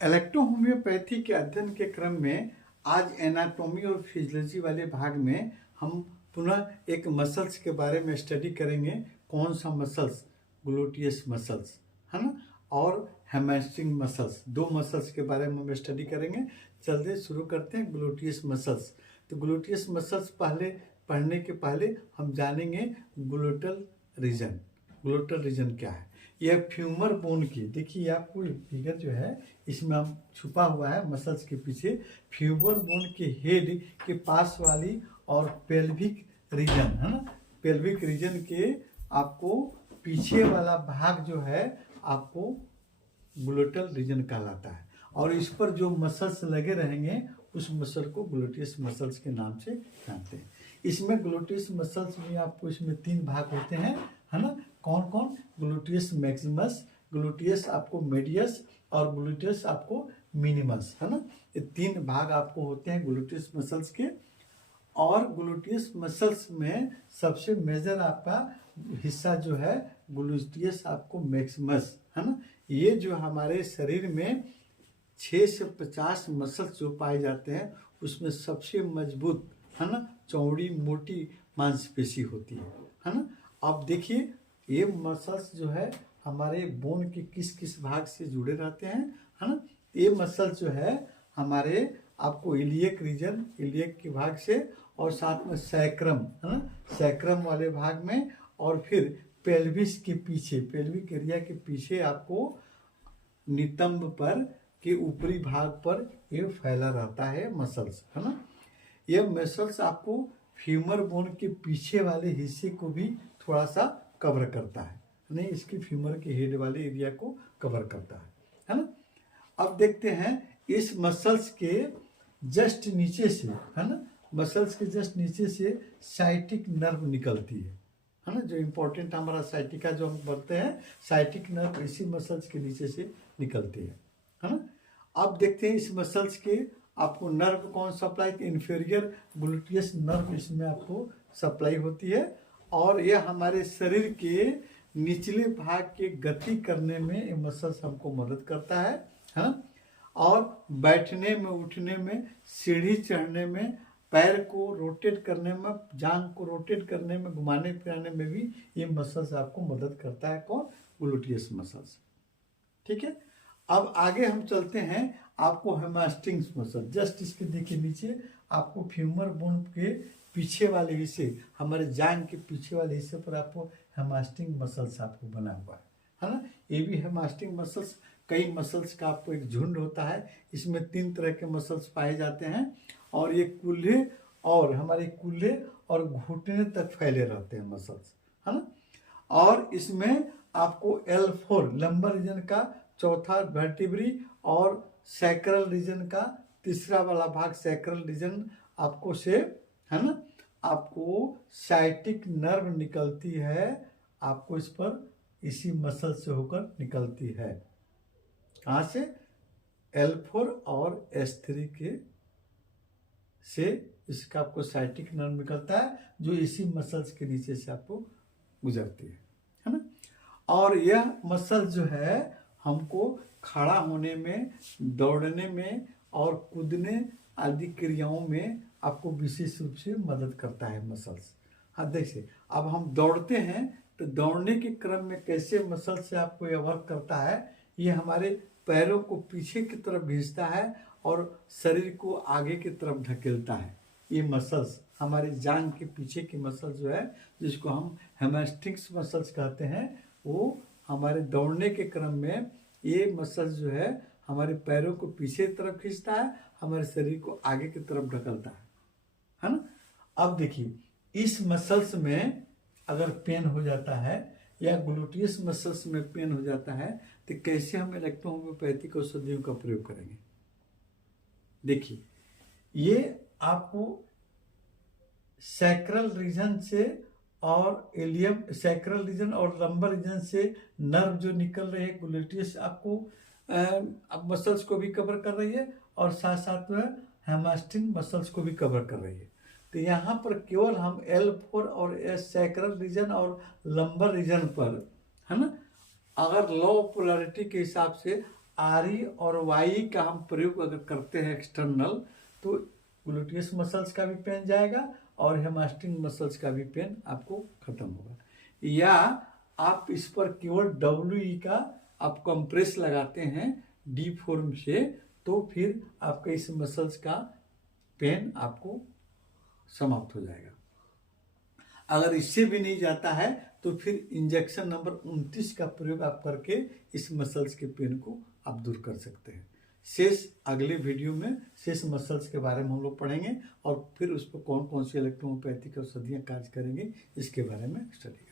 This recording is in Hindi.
इलेक्ट्रोहोम्योपैथी के अध्ययन के क्रम में आज एनाटॉमी और फिजियोलॉजी वाले भाग में हम पुनः एक मसल्स के बारे में स्टडी करेंगे। कौन सा मसल्स? ग्लूटियस मसल्स, है ना, और हैमस्ट्रिंग मसल्स। दो मसल्स के बारे में हम स्टडी करेंगे। चलिए शुरू करते हैं। Gluteus muscles. तो ग्लूटियस मसल्स पढ़ने के पहले हम जानेंगे ग्लूटल रीजन। ग्लूटल रीजन क्या है? यह फ्यूमर बोन की, देखिए आपको फिगर जो है इसमें हम छुपा हुआ है मसल्स के पीछे, फ्यूमर बोन के हेड के पास वाली और पेल्विक रीजन, है ना, पेल्विक रीजन के आपको पीछे वाला भाग जो है आपको ग्लूटल रीजन कहलाता है। और इस पर जो मसल्स लगे रहेंगे उस मसल को ग्लूटियस मसल्स के नाम से जानते हैं। इसमें ग्लूटियस मसल्स में आपको इसमें तीन भाग होते हैं, है ना। कौन कौन? ग्लूटियस मैक्सिमस, ग्लूटियस आपको मीडियस और ग्लूटियस आपको मिनिमस, है ना। ये तीन भाग आपको होते हैं ग्लूटियस मसल्स के। और ग्लूटियस मसल्स में सबसे मेजर आपका हिस्सा जो है ग्लूटियस आपको मैक्सिमस, है ना। ये जो हमारे शरीर में 6 से 50 मसल्स जो पाए जाते हैं उसमें सबसे मजबूत, है ना, चौड़ी मोटी मांसपेशी होती है ना। अब देखिए ये मसल्स जो है हमारे बोन के किस किस भाग से जुड़े रहते हैं, है ना। ये मसल जो है हमारे आपको इलियक रीजन, इलियक के भाग से, और साथ में सैक्रम, है ना, सैक्रम वाले भाग में, और फिर पेल्विस के पीछे, पेल्विक एरिया के पीछे आपको नितंब पर के ऊपरी भाग पर ये फैला रहता है मसल्स, है ना। यह मसल्स आपको फ्यूमर बोन के पीछे वाले हिस्से को भी थोड़ा सा कवर करता है, नहीं, इसकी फ्यूमर के हेड वाले एरिया को कवर करता है ना। अब देखते हैं इस मसल्स के जस्ट नीचे से, है ना, मसल्स के जस्ट नीचे से साइटिक नर्व निकलती है ना। जो इम्पोर्टेंट हमारा साइटिका जो हम बोलते हैं, साइटिक नर्व इसी मसल्स के नीचे से निकलती है ना। अब देखते हैं इस मसल्स के आपको नर्व कौन सप्लाई? इन्फीरियर ग्लूटियस नर्व इसमें आपको सप्लाई होती है। और यह हमारे शरीर के निचले भाग के गति करने में ये मसल्स हमको मदद करता है, हाँ। और बैठने में, उठने में, सीढ़ी चढ़ने में, पैर को रोटेट करने में, जांघ को रोटेट करने में, घुमाने फिराने में भी ये मसल्स आपको मदद करता है। कौन? Gluteus muscles. ठीक है। अब आगे हम चलते हैं। आपको हैमस्ट्रिंग मसल, जस्ट इसके देखिए नीचे आपको फ्यूमर बोन के पीछे वाले हिस्से, हमारे जांघ के पीछे वाले हिस्से पर आपको हैमस्ट्रिंग मसल्स आपको बना हुआ है ना। ये भी हैमस्ट्रिंग मसल्स, कई मसल्स का आपको एक झुंड होता है। इसमें 3 तरह के मसल्स पाए जाते हैं और ये कूल्हे और हमारे कूल्हे और घुटने तक फैले रहते हैं मसल्स, है ना। और इसमें आपको L4 लंबर रीजन का चौथा वर्टिब्री और सैक्रल रीजन का तीसरा वाला भाग सैक्रल रीजन आपको से, है ना, आपको साइटिक नर्व निकलती है, आपको इस पर इसी मसल से होकर निकलती है। कहाँ से? L4 और S3 के से इसका आपको साइटिक नर्व निकलता है जो इसी मसल्स के नीचे से आपको गुजरती है ना। और यह मसल जो है हमको खड़ा होने में, दौड़ने में और कूदने आदि क्रियाओं में आपको विशेष रूप से मदद करता है मसल्स। हाँ देखिए, अब हम दौड़ते हैं तो दौड़ने के क्रम में कैसे मसल से आपको यह वर्क करता है, ये हमारे पैरों को पीछे की तरफ खींचता है और शरीर को आगे की तरफ ढकेलता है। ये मसल्स हमारी जांघ के पीछे की मसल जो है, जिसको हम हैमस्ट्रिंग्स मसल्स कहते हैं, वो हमारे दौड़ने के क्रम में ये मसल्स जो है हमारे पैरों को पीछे की तरफ खींचता है, हमारे शरीर को आगे की तरफ ढकेलता है ना। अब देखिए, इस मसल्स में अगर पेन हो जाता है या ग्लूटियस मसल्स में पेन हो जाता है तो कैसे हम इलेक्ट्रोहोम्योपैथिक औषधियों का प्रयोग करेंगे? देखिए, ये आपको सैक्रल रीजन से और इलियम, सैक्रल रीजन और लंबर रीजन से नर्व जो निकल रहे हैं ग्लूटियस आपको अब मसल्स को भी कवर कर रही है और साथ साथ में हैमस्ट्रिंग मसल्स को भी कवर कर रही है। तो यहाँ पर केवल हम L4 और S सैक्रल रीजन और लंबर रीजन पर, है ना, अगर लो पोलैरिटी के हिसाब से RE और YE का हम प्रयोग अगर करते हैं एक्सटर्नल, तो ग्लूटियस मसल्स का भी पेन जाएगा और हैमस्ट्रिंग मसल्स का भी पेन आपको खत्म होगा। या आप इस पर केवल WE का आप कंप्रेस लगाते हैं डी फॉर्म से, तो फिर आपका इस मसल्स का पेन आपको समाप्त हो जाएगा। अगर इससे भी नहीं जाता है तो फिर इंजेक्शन नंबर 29 का प्रयोग आप करके इस मसल्स के पेन को आप दूर कर सकते हैं। शेष अगले वीडियो में शेष मसल्स के बारे में हम लोग पढ़ेंगे और फिर उस पर कौन कौन सी इलेक्ट्रोहोम्योपैथिक औषधियाँ कार्य करेंगे इसके बारे में स्टडी